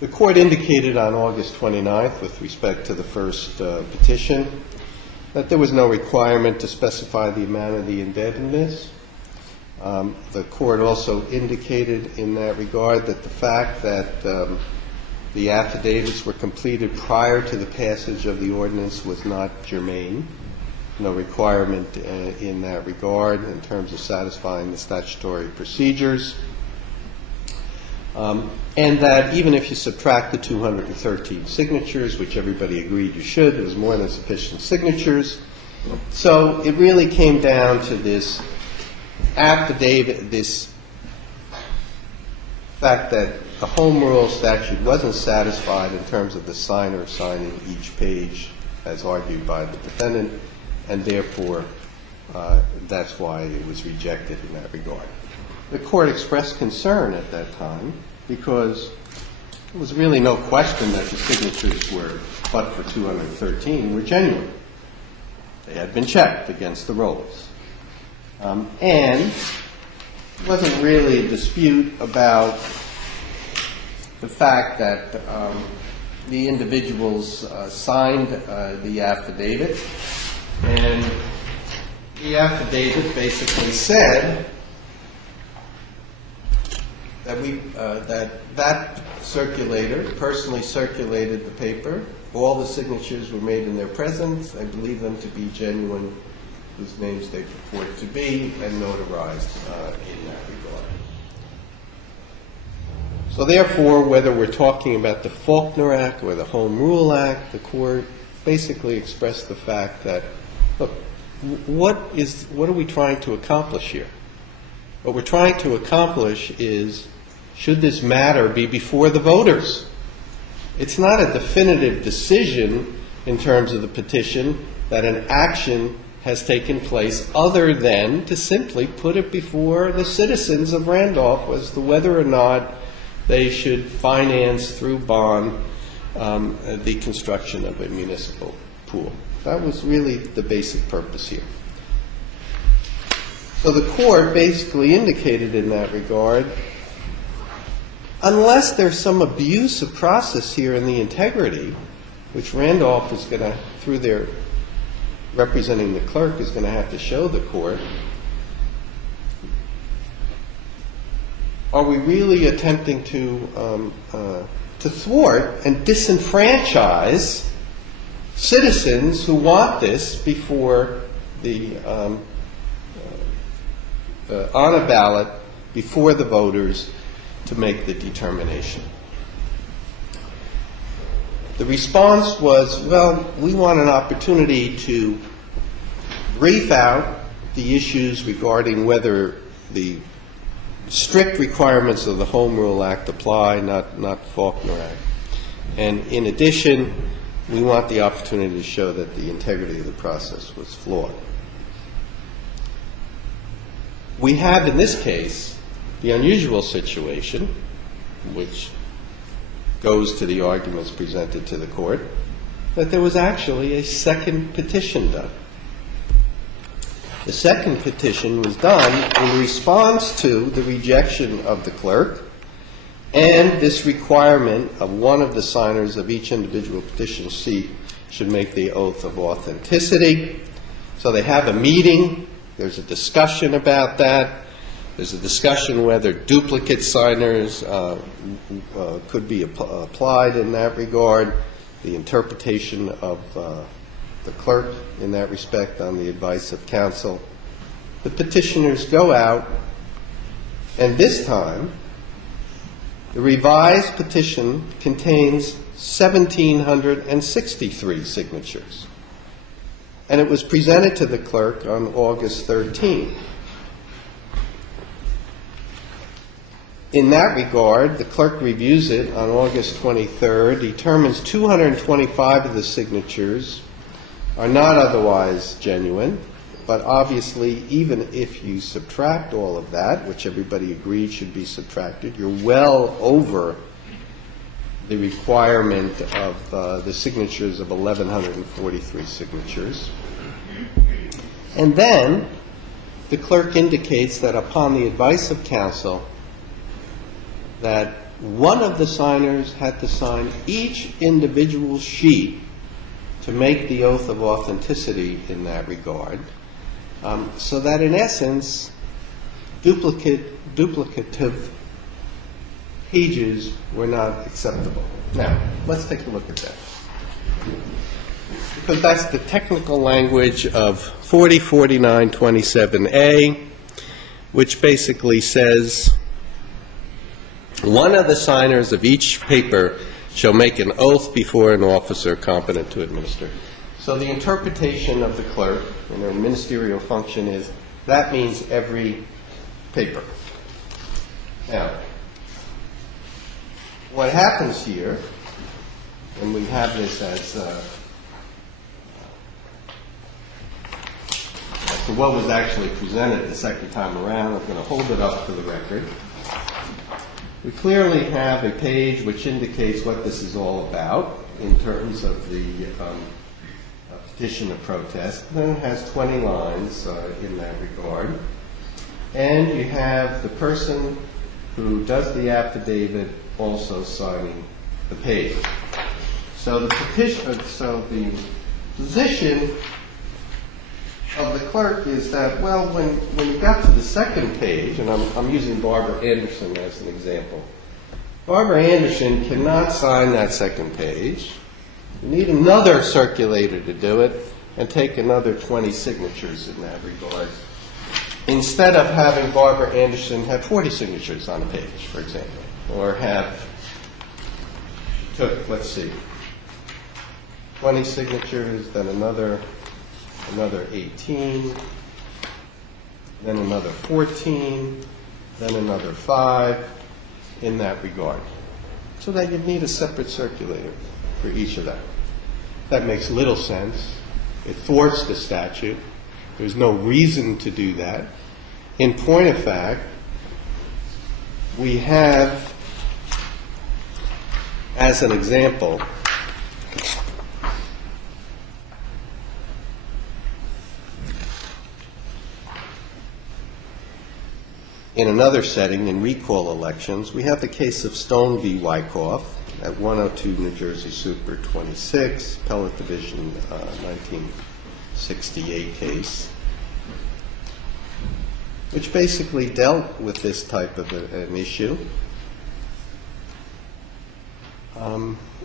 The court indicated on August 29th, with respect to the first petition, that there was no requirement to specify the amount of the indebtedness. The court also indicated in that regard that the fact that the affidavits were completed prior to the passage of the ordinance was not germane. No requirement in that regard in terms of satisfying the statutory procedures. And that even if you subtract the 213 signatures, which everybody agreed you should, there was more than sufficient signatures. So it really came down to this affidavit, this fact that the home rule statute wasn't satisfied in terms of the signer signing each page as argued by the defendant, and therefore that's why it was rejected in that regard. The court expressed concern at that time because there was really no question that the signatures were, but for 213, were genuine. They had been checked against the rolls. And there wasn't really a dispute about the fact that the individuals signed the affidavit, and the affidavit basically said that that circulator personally circulated the paper. All the signatures were made in their presence. I believe them to be genuine, whose names they purport to be, and notarized in that regard. So therefore, whether we're talking about the Faulkner Act or the Home Rule Act, the court basically expressed the fact that, look, what are we trying to accomplish here? What we're trying to accomplish is, should this matter be before the voters? It's not a definitive decision in terms of the petition that an action has taken place other than to simply put it before the citizens of Randolph as to whether or not they should finance through bond the construction of a municipal pool. That was really the basic purpose here. So the court basically indicated in that regard, unless there's some abuse of process here in the integrity, which Randolph is going to, through their representing the clerk, is going to have to show the court, are we really attempting to thwart and disenfranchise citizens who want this before the on a ballot before the voters to make the determination? The response was, well, we want an opportunity to brief out the issues regarding whether the strict requirements of the Home Rule Act apply, not Faulkner Act. And in addition, we want the opportunity to show that the integrity of the process was flawed. We have in this case the unusual situation, which goes to the arguments presented to the court, that there was actually a second petition done. The second petition was done in response to the rejection of the clerk and this requirement of one of the signers of each individual petition seat should make the oath of authenticity. So they have a meeting. There's a discussion about that. There's a discussion whether duplicate signers could be applied in that regard, the interpretation of the clerk in that respect on the advice of counsel. The petitioners go out, and this time the revised petition contains 1,763 signatures. And it was presented to the clerk on August 13. In that regard, the clerk reviews it on August 23rd, determines 225 of the signatures are not otherwise genuine, but obviously even if you subtract all of that, which everybody agreed should be subtracted, you're well over the requirement of the signatures of 1,143 signatures. And then the clerk indicates that upon the advice of counsel, that one of the signers had to sign each individual sheet to make the oath of authenticity in that regard, so that in essence, duplicative pages were not acceptable. Now, let's take a look at that. Because that's the technical language of 404927A, which basically says, one of the signers of each paper shall make an oath before an officer competent to administer. So the interpretation of the clerk in her ministerial function is that means every paper. Now, what happens here, and we have this as to what was actually presented the second time around. I'm going to hold it up for the record. We clearly have a page which indicates what this is all about in terms of the petition of protest. Then it has 20 lines in that regard. And you have the person who does the affidavit also signing the page. So the position of the clerk is that, well, when you got to the second page, and I'm using Barbara Anderson as an example, Barbara Anderson cannot sign that second page. You need another circulator to do it and take another 20 signatures in that regard, instead of having Barbara Anderson have 40 signatures on a page, for example, or let's see, 20 signatures, then another 18, then another 14, then another 5 in that regard. So that you'd need a separate circulator for each of them. That makes little sense. It thwarts the statute. There's no reason to do that. In point of fact, we have, as an example, in another setting, in recall elections, we have the case of Stone v. Wyckoff at 102 New Jersey Super 26, Appellate Division 1968 case, which basically dealt with this type of an issue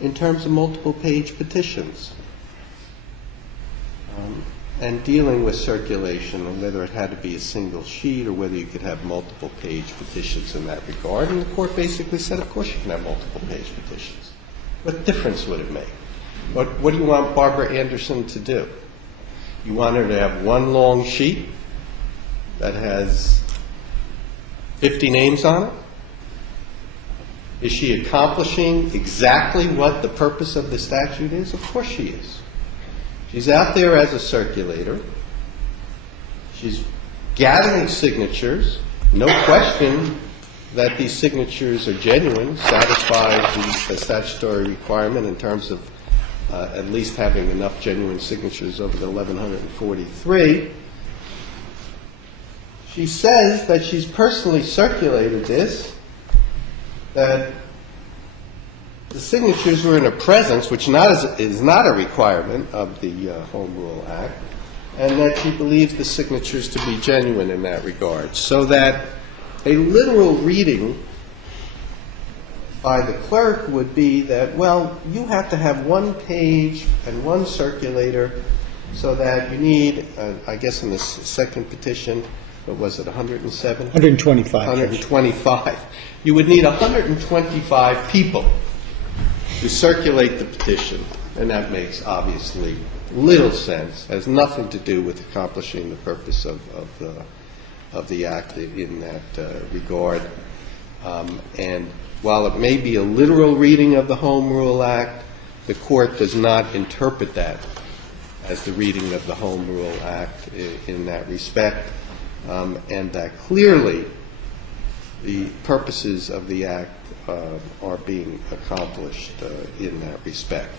in terms of multiple page petitions and dealing with circulation and whether it had to be a single sheet or whether you could have multiple page petitions in that regard. And the court basically said, of course you can have multiple page petitions. What difference would it make? What do you want Barbara Anderson to do? You want her to have one long sheet that has 50 names on it? Is she accomplishing exactly what the purpose of the statute is? Of course she is. She's out there as a circulator. She's gathering signatures. No question that these signatures are genuine, satisfy the statutory requirement in terms of at least having enough genuine signatures over the 1,143. She says that she's personally circulated this, that the signatures were in her presence, which is not a requirement of the Home Rule Act, and that she believes the signatures to be genuine in that regard. So that a literal reading by the clerk would be that, well, you have to have one page and one circulator, so that you need, I guess in the second petition, what was it, 107? 125. 125. You would need 125 people to circulate the petition, and that makes obviously little sense, has nothing to do with accomplishing the purpose of the Act in that regard. And while it may be a literal reading of the Home Rule Act, the Court does not interpret that as the reading of the Home Rule Act in that respect, and that clearly the purposes of the Act are being accomplished in that respect.